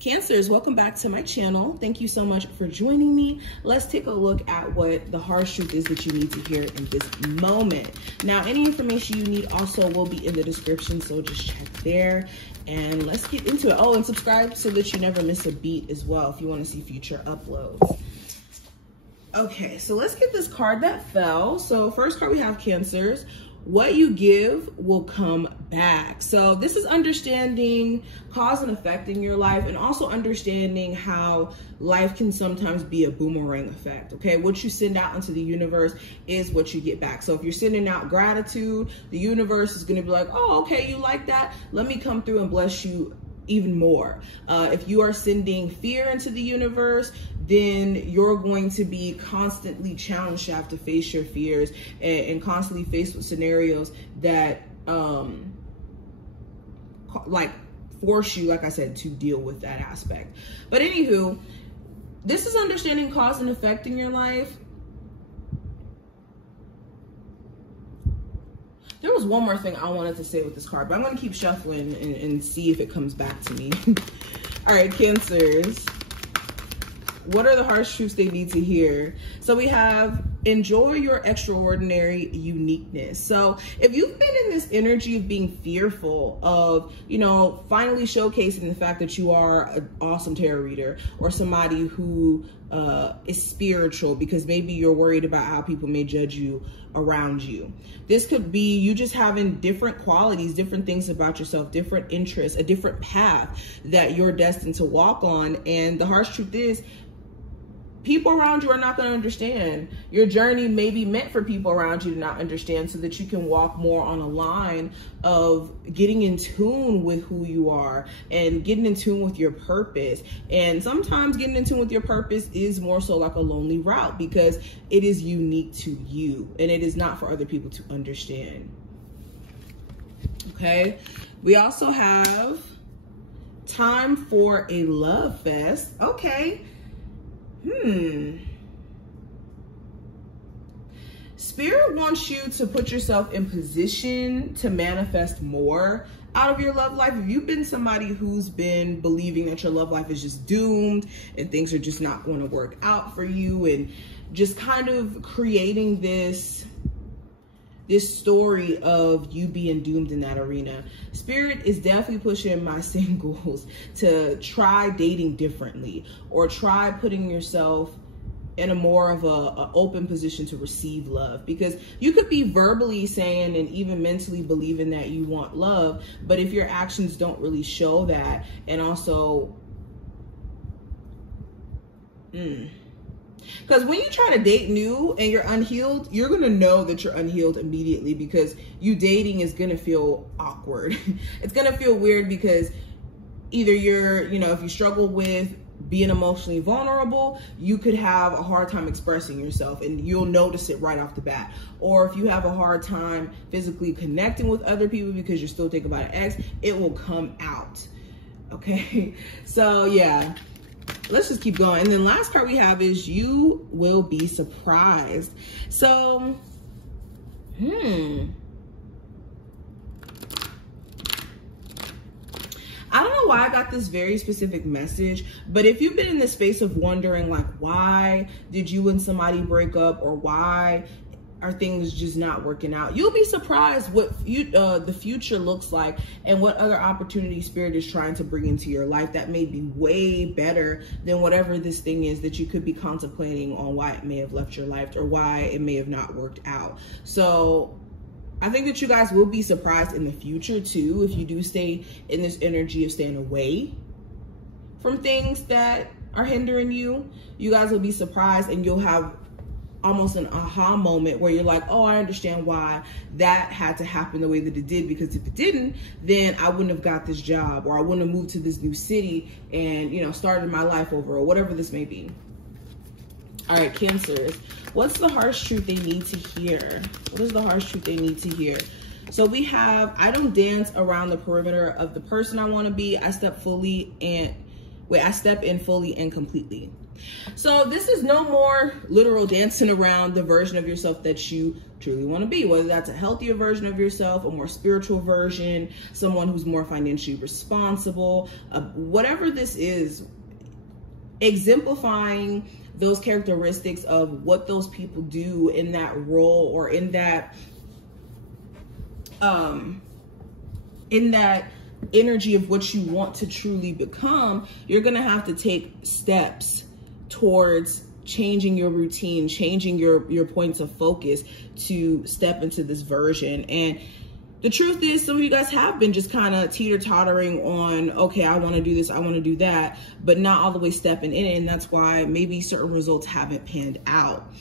Cancers, welcome back to my channel. Thank you so much for joining me. Let's take a look at what the harsh truth is that you need to hear in this moment. Now, any information you need also will be in the description, so just check there. And let's get into it. Oh, and subscribe so that you never miss a beat as well if you want to see future uploads. Okay, so let's get this card that fell. So first card we have Cancers. What you give will come back. So this is understanding cause and effect in your life, and also understanding how life can sometimes be a boomerang effect. Okay, what you send out into the universe is what you get back. So if you're sending out gratitude, the universe is going to be like, oh, okay, you like that, let me come through and bless you even more. If you are sending fear into the universe, then you're going to be constantly challenged to have to face your fears and constantly faced with scenarios that like force you, like I said, to deal with that aspect. But anywho, this is understanding cause and effect in your life. There was one more thing I wanted to say with this card, but I'm going to keep shuffling and see if it comes back to me. All right, Cancers. What are the harsh truths they need to hear? So we have enjoy your extraordinary uniqueness. So if you've been in this energy of being fearful of, you know, finally showcasing the fact that you are an awesome tarot reader, or somebody who is spiritual, because maybe you're worried about how people may judge you around you. This could be you just having different qualities, different things about yourself, different interests, a different path that you're destined to walk on. And the harsh truth is, people around you are not going to understand. Your journey may be meant for people around you to not understand, so that you can walk more on a line of getting in tune with who you are and getting in tune with your purpose. And sometimes getting in tune with your purpose is more so like a lonely route, because it is unique to you and it is not for other people to understand. Okay. We also have time for a love fest. Okay. Spirit wants you to put yourself in position to manifest more out of your love life. If you've been somebody who's been believing that your love life is just doomed and things are just not going to work out for you, and just kind of creating this story of you being doomed in that arena, Spirit is definitely pushing my singles to try dating differently, or try putting yourself in a more of a open position to receive love. Because you could be verbally saying and even mentally believing that you want love, but if your actions don't really show that, and also because when you try to date new and you're unhealed, you're going to know that you're unhealed immediately, because you dating is going to feel awkward. It's going to feel weird, because either you're, you know, if you struggle with being emotionally vulnerable, you could have a hard time expressing yourself and you'll notice it right off the bat. Or if you have a hard time physically connecting with other people because you're still thinking about an ex, it will come out. Okay. So yeah. Let's just keep going. And then last card we have is you will be surprised. So, I don't know why I got this very specific message, but if you've been in the space of wondering, like, why did you and somebody break up, or why are things just not working out, you'll be surprised what the future looks like, and what other opportunities Spirit is trying to bring into your life that may be way better than whatever this thing is that you could be contemplating on why it may have left your life, or why it may have not worked out. So I think that you guys will be surprised in the future too, if you do stay in this energy of staying away from things that are hindering you. You guys will be surprised, and you'll have almost an aha moment where you're like, oh, I understand why that had to happen the way that it did, because if it didn't, then I wouldn't have got this job, or I wouldn't have moved to this new city and, you know, started my life over, or whatever this may be. All right, Cancers, what's the harsh truth they need to hear? What is the harsh truth they need to hear? So we have, I don't dance around the perimeter of the person I want to be. I step in fully and completely. So this is no more literal dancing around the version of yourself that you truly want to be, whether that's a healthier version of yourself, a more spiritual version, someone who's more financially responsible, whatever this is, exemplifying those characteristics of what those people do in that role, or in that energy of what you want to truly become. You're gonna have to take steps towards changing your routine, changing your points of focus to step into this version. And the truth is, some of you guys have been just kind of teeter-tottering on, okay, I want to do this, I want to do that, but not all the way stepping in it. And that's why maybe certain results haven't panned out.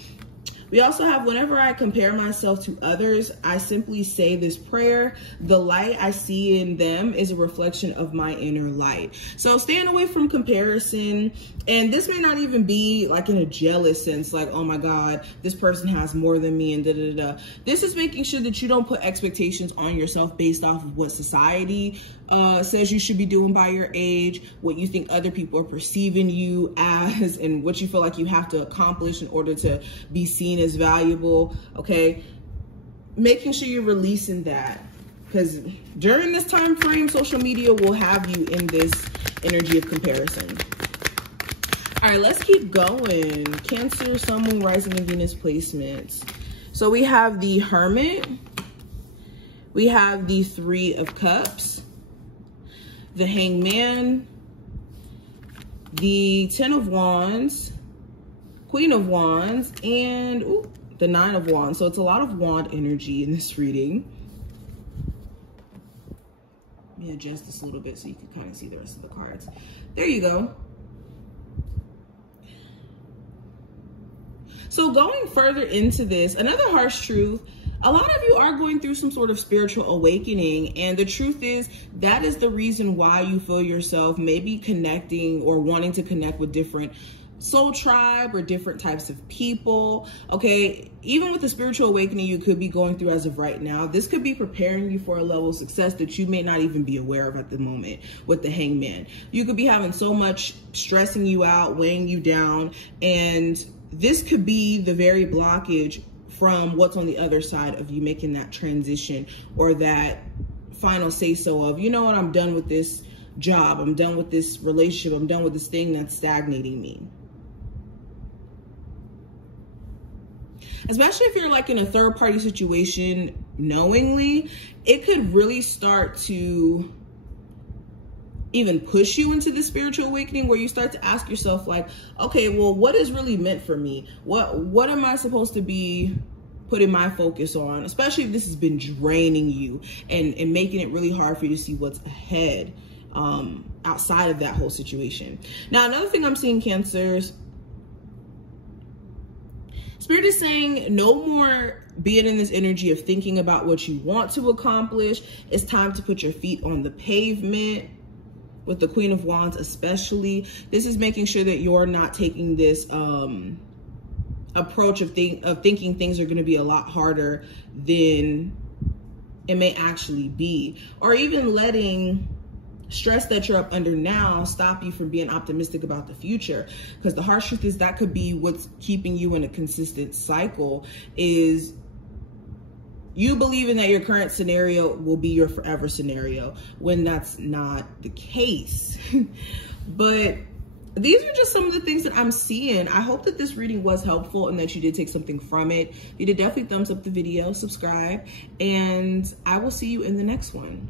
We also have, whenever I compare myself to others, I simply say this prayer: the light I see in them is a reflection of my inner light. So staying away from comparison. And this may not even be like in a jealous sense, like, oh my God, this person has more than me and da da da. This is making sure that you don't put expectations on yourself based off of what society says you should be doing by your age, what you think other people are perceiving you as, and what you feel like you have to accomplish in order to be seen as valuable. Okay, making sure you're releasing that, because during this time frame, social media will have you in this energy of comparison. All right, let's keep going. Cancer, Sun, Moon, Rising, and Venus placements. So we have the Hermit, we have the Three of Cups, the Hangman, the Ten of Wands, Queen of Wands, and the Nine of Wands. So it's a lot of wand energy in this reading. Let me adjust this a little bit so you can kind of see the rest of the cards. There you go. So going further into this, another harsh truth, a lot of you are going through some sort of spiritual awakening. And the truth is, that is the reason why you feel yourself maybe connecting or wanting to connect with different soul tribe or different types of people. Okay, even with the spiritual awakening you could be going through as of right now, this could be preparing you for a level of success that you may not even be aware of at the moment. With the Hangman, you could be having so much stressing you out, weighing you down, and this could be the very blockage from what's on the other side of you making that transition, or that final say so of, you know what, I'm done with this job, I'm done with this relationship, I'm done with this thing that's stagnating me. Especially if you're like in a third party situation knowingly, it could really start to even push you into the spiritual awakening, where you start to ask yourself like, okay, well, what is really meant for me? What am I supposed to be putting my focus on? Especially if this has been draining you and making it really hard for you to see what's ahead outside of that whole situation. Now, another thing I'm seeing, Cancers, Spirit is saying no more being in this energy of thinking about what you want to accomplish. It's time to put your feet on the pavement. With the Queen of Wands especially, this is making sure that you're not taking this approach of thinking things are going to be a lot harder than it may actually be, or even letting stress that you're up under now stop you from being optimistic about the future. Because the harsh truth is that could be what's keeping you in a consistent cycle, is you believing that your current scenario will be your forever scenario, when that's not the case. But these are just some of the things that I'm seeing. I hope that this reading was helpful and that you did take something from it. You did definitely thumbs up the video, subscribe, and I will see you in the next one.